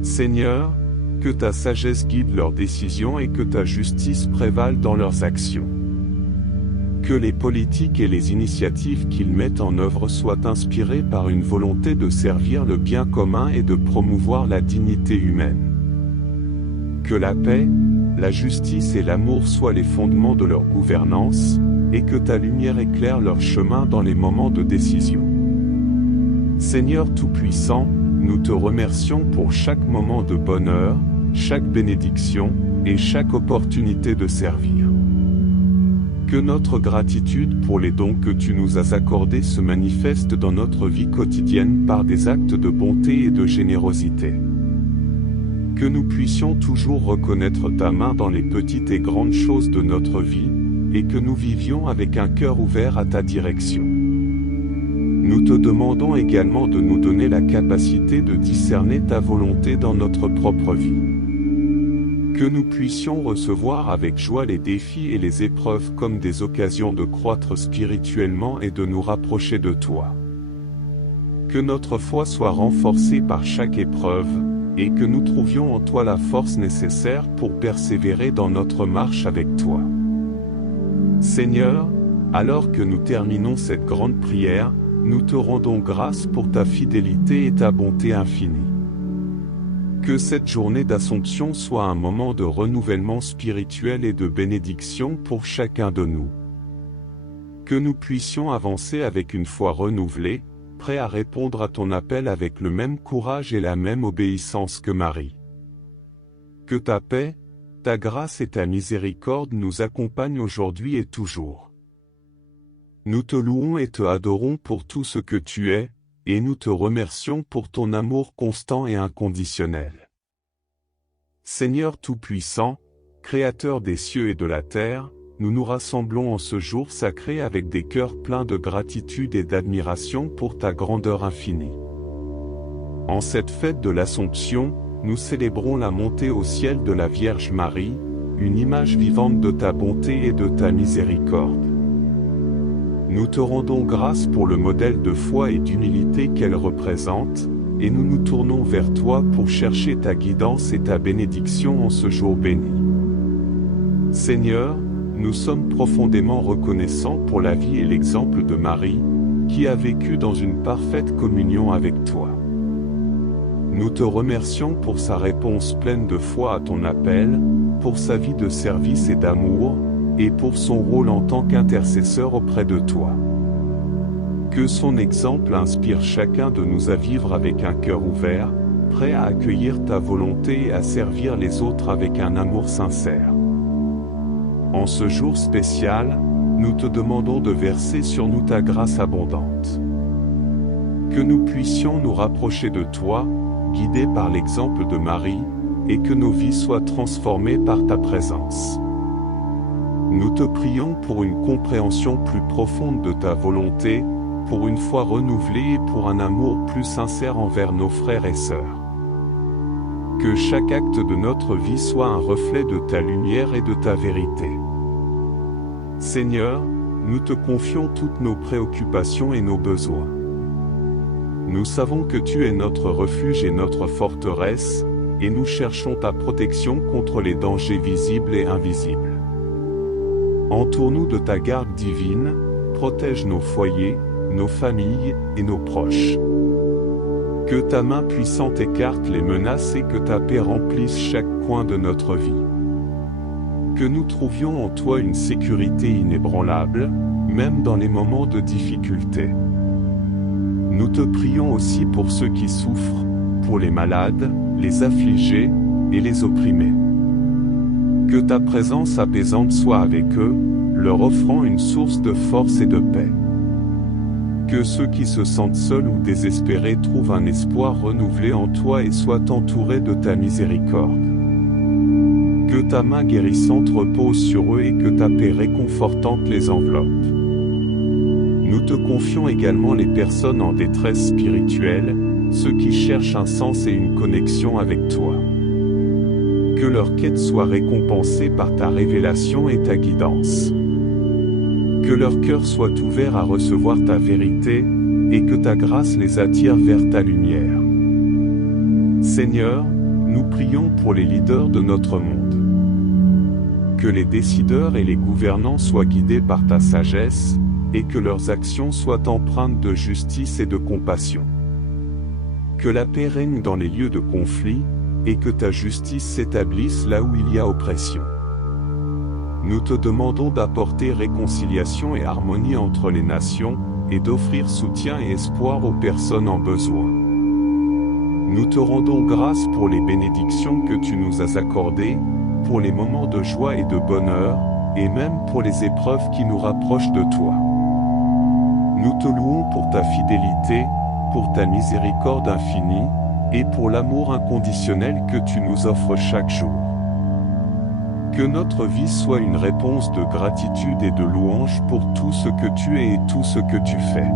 Seigneur, que ta sagesse guide leurs décisions et que ta justice prévale dans leurs actions. Que les politiques et les initiatives qu'ils mettent en œuvre soient inspirées par une volonté de servir le bien commun et de promouvoir la dignité humaine. Que la paix, la justice et l'amour soient les fondements de leur gouvernance, et que ta lumière éclaire leur chemin dans les moments de décision. Seigneur Tout-Puissant, nous te remercions pour chaque moment de bonheur, chaque bénédiction, et chaque opportunité de servir. Que notre gratitude pour les dons que tu nous as accordés se manifeste dans notre vie quotidienne par des actes de bonté et de générosité. Que nous puissions toujours reconnaître ta main dans les petites et grandes choses de notre vie, et que nous vivions avec un cœur ouvert à ta direction. Nous te demandons également de nous donner la capacité de discerner ta volonté dans notre propre vie. Que nous puissions recevoir avec joie les défis et les épreuves comme des occasions de croître spirituellement et de nous rapprocher de toi. Que notre foi soit renforcée par chaque épreuve, et que nous trouvions en toi la force nécessaire pour persévérer dans notre marche avec toi. Seigneur, alors que nous terminons cette grande prière, nous te rendons grâce pour ta fidélité et ta bonté infinie. Que cette journée d'Assomption soit un moment de renouvellement spirituel et de bénédiction pour chacun de nous. Que nous puissions avancer avec une foi renouvelée, prêts à répondre à ton appel avec le même courage et la même obéissance que Marie. Que ta paix, ta grâce et ta miséricorde nous accompagnent aujourd'hui et toujours. Nous te louons et te adorons pour tout ce que tu es, et nous te remercions pour ton amour constant et inconditionnel. Seigneur Tout-Puissant, Créateur des cieux et de la terre, nous nous rassemblons en ce jour sacré avec des cœurs pleins de gratitude et d'admiration pour ta grandeur infinie. En cette fête de l'Assomption, nous célébrons la montée au ciel de la Vierge Marie, une image vivante de ta bonté et de ta miséricorde. Nous te rendons grâce pour le modèle de foi et d'humilité qu'elle représente, et nous nous tournons vers toi pour chercher ta guidance et ta bénédiction en ce jour béni. Seigneur, nous sommes profondément reconnaissants pour la vie et l'exemple de Marie, qui a vécu dans une parfaite communion avec toi. Nous te remercions pour sa réponse pleine de foi à ton appel, pour sa vie de service et d'amour, et pour son rôle en tant qu'intercesseur auprès de toi. Que son exemple inspire chacun de nous à vivre avec un cœur ouvert, prêt à accueillir ta volonté et à servir les autres avec un amour sincère. En ce jour spécial, nous te demandons de verser sur nous ta grâce abondante. Que nous puissions nous rapprocher de toi, guidés par l'exemple de Marie, et que nos vies soient transformées par ta présence. Nous te prions pour une compréhension plus profonde de ta volonté, pour une foi renouvelée et pour un amour plus sincère envers nos frères et sœurs. Que chaque acte de notre vie soit un reflet de ta lumière et de ta vérité. Seigneur, nous te confions toutes nos préoccupations et nos besoins. Nous savons que tu es notre refuge et notre forteresse, et nous cherchons ta protection contre les dangers visibles et invisibles. Entoure-nous de ta garde divine, protège nos foyers, nos familles et nos proches. Que ta main puissante écarte les menaces et que ta paix remplisse chaque coin de notre vie. Que nous trouvions en toi une sécurité inébranlable, même dans les moments de difficulté. Nous te prions aussi pour ceux qui souffrent, pour les malades, les affligés et les opprimés. Que ta présence apaisante soit avec eux, leur offrant une source de force et de paix. Que ceux qui se sentent seuls ou désespérés trouvent un espoir renouvelé en toi et soient entourés de ta miséricorde. Que ta main guérissante repose sur eux et que ta paix réconfortante les enveloppe. Nous te confions également les personnes en détresse spirituelle, ceux qui cherchent un sens et une connexion avec toi. Que leur quête soit récompensée par ta révélation et ta guidance. Que leur cœur soit ouvert à recevoir ta vérité, et que ta grâce les attire vers ta lumière. Seigneur, nous prions pour les leaders de notre monde. Que les décideurs et les gouvernants soient guidés par ta sagesse, et que leurs actions soient empreintes de justice et de compassion. Que la paix règne dans les lieux de conflit, et que ta justice s'établisse là où il y a oppression. Nous te demandons d'apporter réconciliation et harmonie entre les nations, et d'offrir soutien et espoir aux personnes en besoin. Nous te rendons grâce pour les bénédictions que tu nous as accordées, pour les moments de joie et de bonheur, et même pour les épreuves qui nous rapprochent de toi. Nous te louons pour ta fidélité, pour ta miséricorde infinie, et pour l'amour inconditionnel que tu nous offres chaque jour. Que notre vie soit une réponse de gratitude et de louange pour tout ce que tu es et tout ce que tu fais.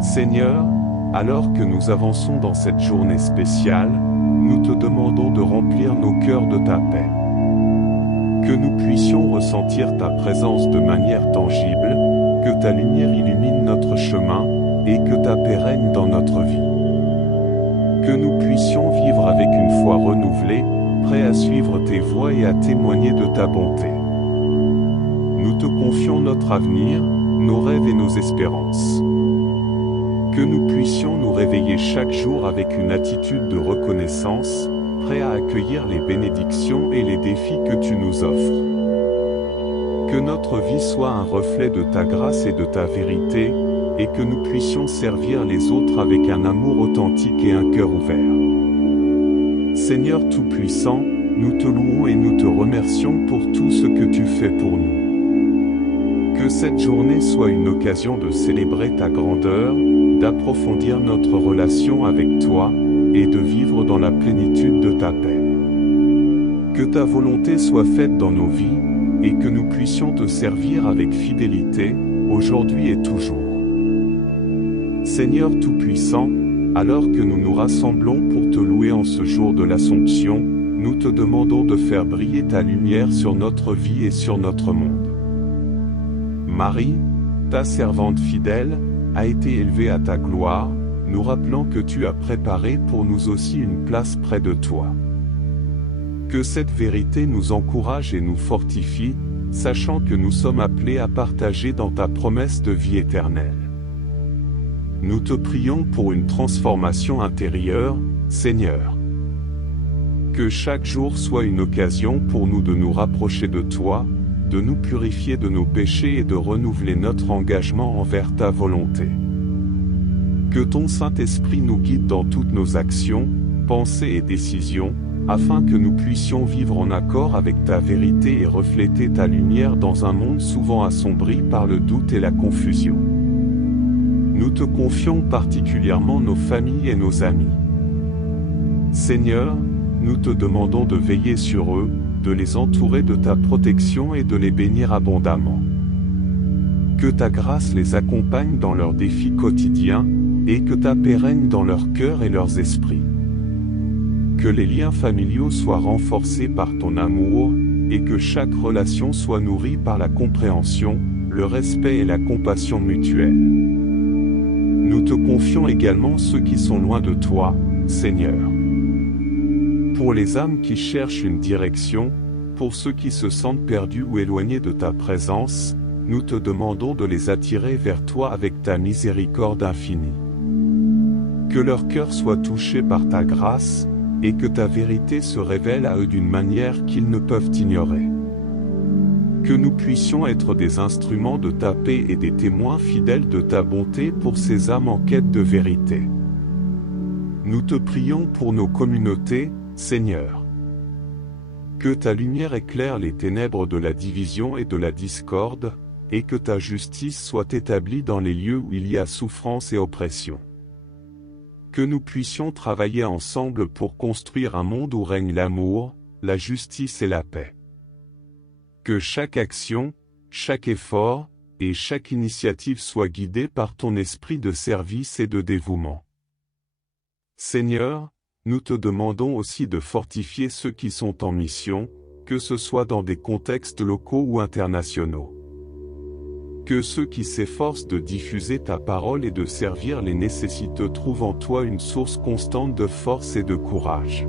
Seigneur, alors que nous avançons dans cette journée spéciale, nous te demandons de remplir nos cœurs de ta paix. Que nous puissions ressentir ta présence de manière tangible, que ta lumière illumine notre chemin, et que ta paix règne dans notre vie. Que nous puissions vivre avec une foi renouvelée, prêts à suivre tes voies et à témoigner de ta bonté. Nous te confions notre avenir, nos rêves et nos espérances. Que nous puissions nous réveiller chaque jour avec une attitude de reconnaissance, prêts à accueillir les bénédictions et les défis que tu nous offres. Que notre vie soit un reflet de ta grâce et de ta vérité, et que nous puissions servir les autres avec un amour authentique et un cœur ouvert. Seigneur Tout-Puissant, nous te louons et nous te remercions pour tout ce que tu fais pour nous. Que cette journée soit une occasion de célébrer ta grandeur, d'approfondir notre relation avec toi, et de vivre dans la plénitude de ta paix. Que ta volonté soit faite dans nos vies, et que nous puissions te servir avec fidélité, aujourd'hui et toujours. Seigneur Tout-Puissant, alors que nous nous rassemblons pour te louer en ce jour de l'Assomption, nous te demandons de faire briller ta lumière sur notre vie et sur notre monde. Marie, ta servante fidèle, a été élevée à ta gloire, nous rappelant que tu as préparé pour nous aussi une place près de toi. Que cette vérité nous encourage et nous fortifie, sachant que nous sommes appelés à partager dans ta promesse de vie éternelle. Nous te prions pour une transformation intérieure, Seigneur. Que chaque jour soit une occasion pour nous de nous rapprocher de toi, de nous purifier de nos péchés et de renouveler notre engagement envers ta volonté. Que ton Saint-Esprit nous guide dans toutes nos actions, pensées et décisions, afin que nous puissions vivre en accord avec ta vérité et refléter ta lumière dans un monde souvent assombri par le doute et la confusion. Nous te confions particulièrement nos familles et nos amis. Seigneur, nous te demandons de veiller sur eux, de les entourer de ta protection et de les bénir abondamment. Que ta grâce les accompagne dans leurs défis quotidiens, et que ta paix règne dans leurs cœurs et leurs esprits. Que les liens familiaux soient renforcés par ton amour, et que chaque relation soit nourrie par la compréhension, le respect et la compassion mutuelle. Nous te confions également ceux qui sont loin de toi, Seigneur. Pour les âmes qui cherchent une direction, pour ceux qui se sentent perdus ou éloignés de ta présence, nous te demandons de les attirer vers toi avec ta miséricorde infinie. Que leur cœur soit touché par ta grâce, et que ta vérité se révèle à eux d'une manière qu'ils ne peuvent ignorer. Que nous puissions être des instruments de ta paix et des témoins fidèles de ta bonté pour ces âmes en quête de vérité. Nous te prions pour nos communautés, Seigneur. Que ta lumière éclaire les ténèbres de la division et de la discorde, et que ta justice soit établie dans les lieux où il y a souffrance et oppression. Que nous puissions travailler ensemble pour construire un monde où règne l'amour, la justice et la paix. Que chaque action, chaque effort, et chaque initiative soit guidée par ton esprit de service et de dévouement. Seigneur, nous te demandons aussi de fortifier ceux qui sont en mission, que ce soit dans des contextes locaux ou internationaux. Que ceux qui s'efforcent de diffuser ta parole et de servir les nécessiteux trouvent en toi une source constante de force et de courage.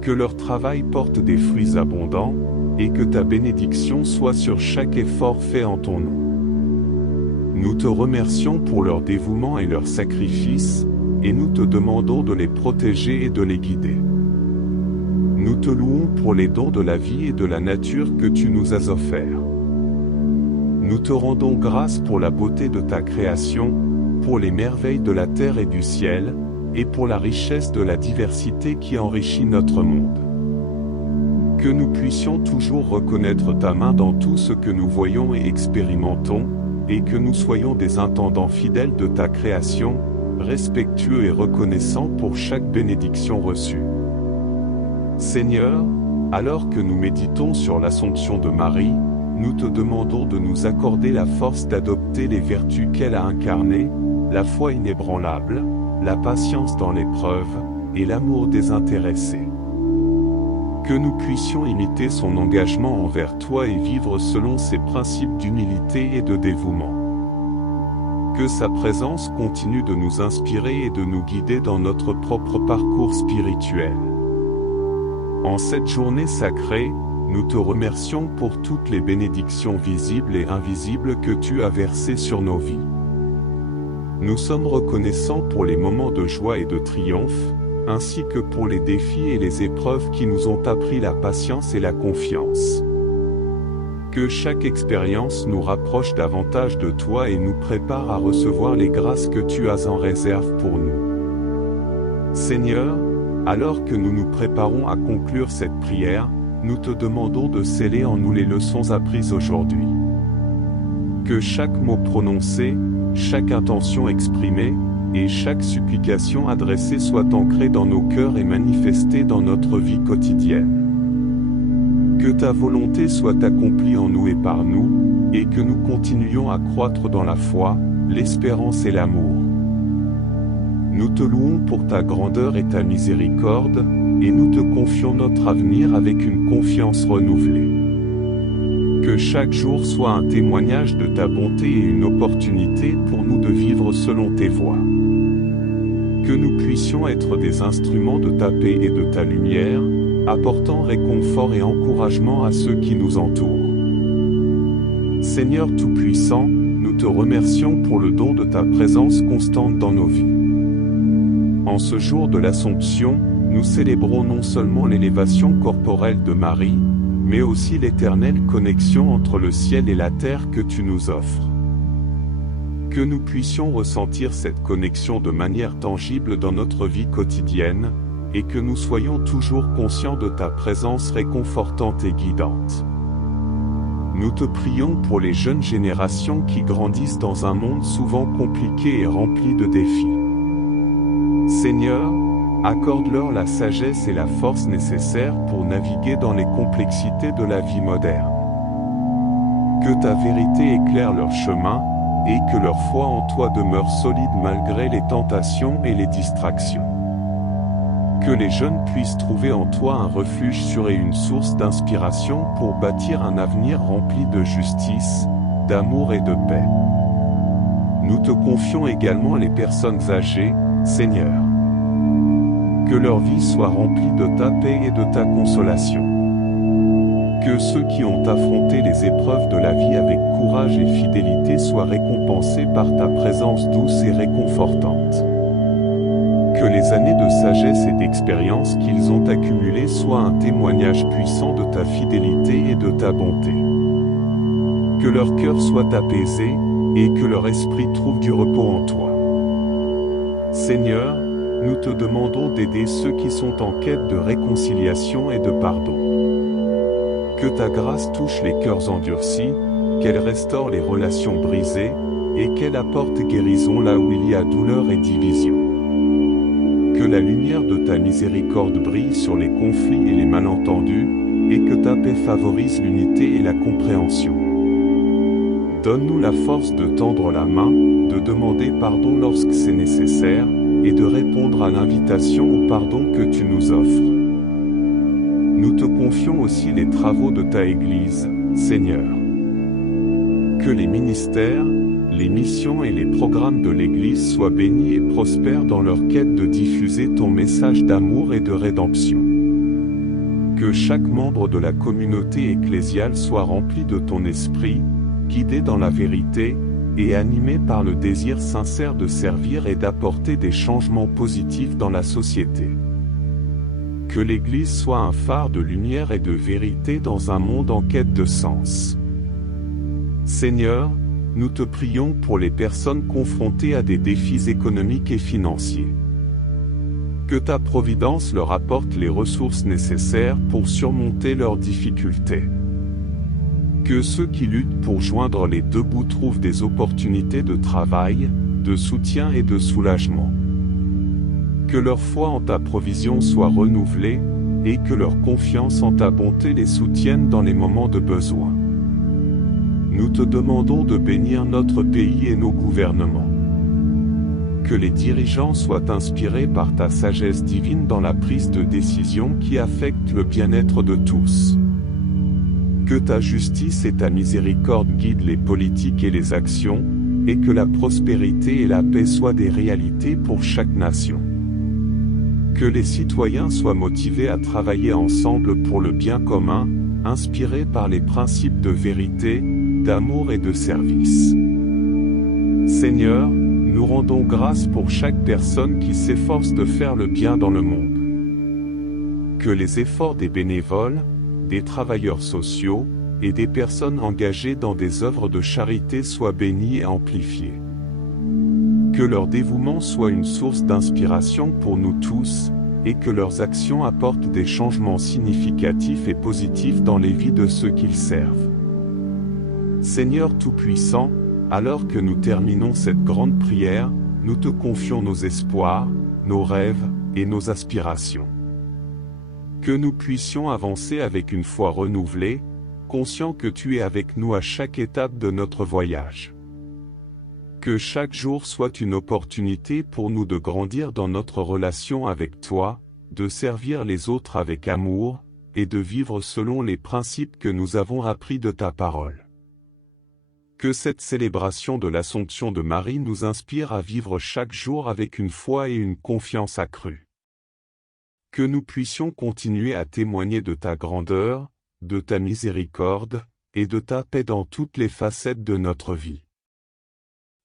Que leur travail porte des fruits abondants, et que ta bénédiction soit sur chaque effort fait en ton nom. Nous te remercions pour leur dévouement et leur sacrifice, et nous te demandons de les protéger et de les guider. Nous te louons pour les dons de la vie et de la nature que tu nous as offerts. Nous te rendons grâce pour la beauté de ta création, pour les merveilles de la terre et du ciel, et pour la richesse de la diversité qui enrichit notre monde. Que nous puissions toujours reconnaître ta main dans tout ce que nous voyons et expérimentons, et que nous soyons des intendants fidèles de ta création, respectueux et reconnaissants pour chaque bénédiction reçue. Seigneur, alors que nous méditons sur l'Assomption de Marie, nous te demandons de nous accorder la force d'adopter les vertus qu'elle a incarnées, la foi inébranlable, la patience dans l'épreuve, et l'amour désintéressé. Que nous puissions imiter son engagement envers toi et vivre selon ses principes d'humilité et de dévouement. Que sa présence continue de nous inspirer et de nous guider dans notre propre parcours spirituel. En cette journée sacrée, nous te remercions pour toutes les bénédictions visibles et invisibles que tu as versées sur nos vies. Nous sommes reconnaissants pour les moments de joie et de triomphe, ainsi que pour les défis et les épreuves qui nous ont appris la patience et la confiance. Que chaque expérience nous rapproche davantage de toi et nous prépare à recevoir les grâces que tu as en réserve pour nous. Seigneur, alors que nous nous préparons à conclure cette prière, nous te demandons de sceller en nous les leçons apprises aujourd'hui. Que chaque mot prononcé, chaque intention exprimée, et chaque supplication adressée soit ancrée dans nos cœurs et manifestée dans notre vie quotidienne. Que ta volonté soit accomplie en nous et par nous, et que nous continuions à croître dans la foi, l'espérance et l'amour. Nous te louons pour ta grandeur et ta miséricorde, et nous te confions notre avenir avec une confiance renouvelée. Que chaque jour soit un témoignage de ta bonté et une opportunité pour nous de vivre selon tes voies. Que nous puissions être des instruments de ta paix et de ta lumière, apportant réconfort et encouragement à ceux qui nous entourent. Seigneur Tout-Puissant, nous te remercions pour le don de ta présence constante dans nos vies. En ce jour de l'Assomption, nous célébrons non seulement l'élévation corporelle de Marie, mais aussi l'éternelle connexion entre le ciel et la terre que tu nous offres. Que nous puissions ressentir cette connexion de manière tangible dans notre vie quotidienne, et que nous soyons toujours conscients de ta présence réconfortante et guidante. Nous te prions pour les jeunes générations qui grandissent dans un monde souvent compliqué et rempli de défis. Seigneur, accorde-leur la sagesse et la force nécessaires pour naviguer dans les complexités de la vie moderne. Que ta vérité éclaire leur chemin, et que leur foi en toi demeure solide malgré les tentations et les distractions. Que les jeunes puissent trouver en toi un refuge sûr et une source d'inspiration pour bâtir un avenir rempli de justice, d'amour et de paix. Nous te confions également les personnes âgées, Seigneur. Que leur vie soit remplie de ta paix et de ta consolation. Que ceux qui ont affronté les épreuves de la vie avec courage et fidélité soient récompensés par ta présence douce et réconfortante. Que les années de sagesse et d'expérience qu'ils ont accumulées soient un témoignage puissant de ta fidélité et de ta bonté. Que leur cœur soit apaisé, et que leur esprit trouve du repos en toi. Seigneur, nous te demandons d'aider ceux qui sont en quête de réconciliation et de pardon. Que ta grâce touche les cœurs endurcis, qu'elle restaure les relations brisées, et qu'elle apporte guérison là où il y a douleur et division. Que la lumière de ta miséricorde brille sur les conflits et les malentendus, et que ta paix favorise l'unité et la compréhension. Donne-nous la force de tendre la main, de demander pardon lorsque c'est nécessaire, et de répondre à l'invitation au pardon que tu nous offres. Nous te confions aussi les travaux de ta Église, Seigneur. Que les ministères, les missions et les programmes de l'Église soient bénis et prospèrent dans leur quête de diffuser ton message d'amour et de rédemption. Que chaque membre de la communauté ecclésiale soit rempli de ton esprit, guidé dans la vérité, et animé par le désir sincère de servir et d'apporter des changements positifs dans la société. Que l'Église soit un phare de lumière et de vérité dans un monde en quête de sens. Seigneur, nous te prions pour les personnes confrontées à des défis économiques et financiers. Que ta providence leur apporte les ressources nécessaires pour surmonter leurs difficultés. Que ceux qui luttent pour joindre les deux bouts trouvent des opportunités de travail, de soutien et de soulagement. Que leur foi en ta provision soit renouvelée, et que leur confiance en ta bonté les soutienne dans les moments de besoin. Nous te demandons de bénir notre pays et nos gouvernements. Que les dirigeants soient inspirés par ta sagesse divine dans la prise de décision qui affecte le bien-être de tous. Que ta justice et ta miséricorde guident les politiques et les actions, et que la prospérité et la paix soient des réalités pour chaque nation. Que les citoyens soient motivés à travailler ensemble pour le bien commun, inspirés par les principes de vérité, d'amour et de service. Seigneur, nous rendons grâce pour chaque personne qui s'efforce de faire le bien dans le monde. Que les efforts des bénévoles, des travailleurs sociaux, et des personnes engagées dans des œuvres de charité soient bénis et amplifiés. Que leur dévouement soit une source d'inspiration pour nous tous, et que leurs actions apportent des changements significatifs et positifs dans les vies de ceux qu'ils servent. Seigneur Tout-Puissant, alors que nous terminons cette grande prière, nous te confions nos espoirs, nos rêves, et nos aspirations. Que nous puissions avancer avec une foi renouvelée, conscients que tu es avec nous à chaque étape de notre voyage. Que chaque jour soit une opportunité pour nous de grandir dans notre relation avec toi, de servir les autres avec amour, et de vivre selon les principes que nous avons appris de ta parole. Que cette célébration de l'Assomption de Marie nous inspire à vivre chaque jour avec une foi et une confiance accrue. Que nous puissions continuer à témoigner de ta grandeur, de ta miséricorde, et de ta paix dans toutes les facettes de notre vie.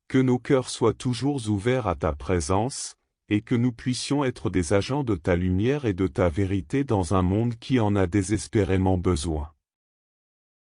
Que nos cœurs soient toujours ouverts à ta présence, et que nous puissions être des agents de ta lumière et de ta vérité dans un monde qui en a désespérément besoin.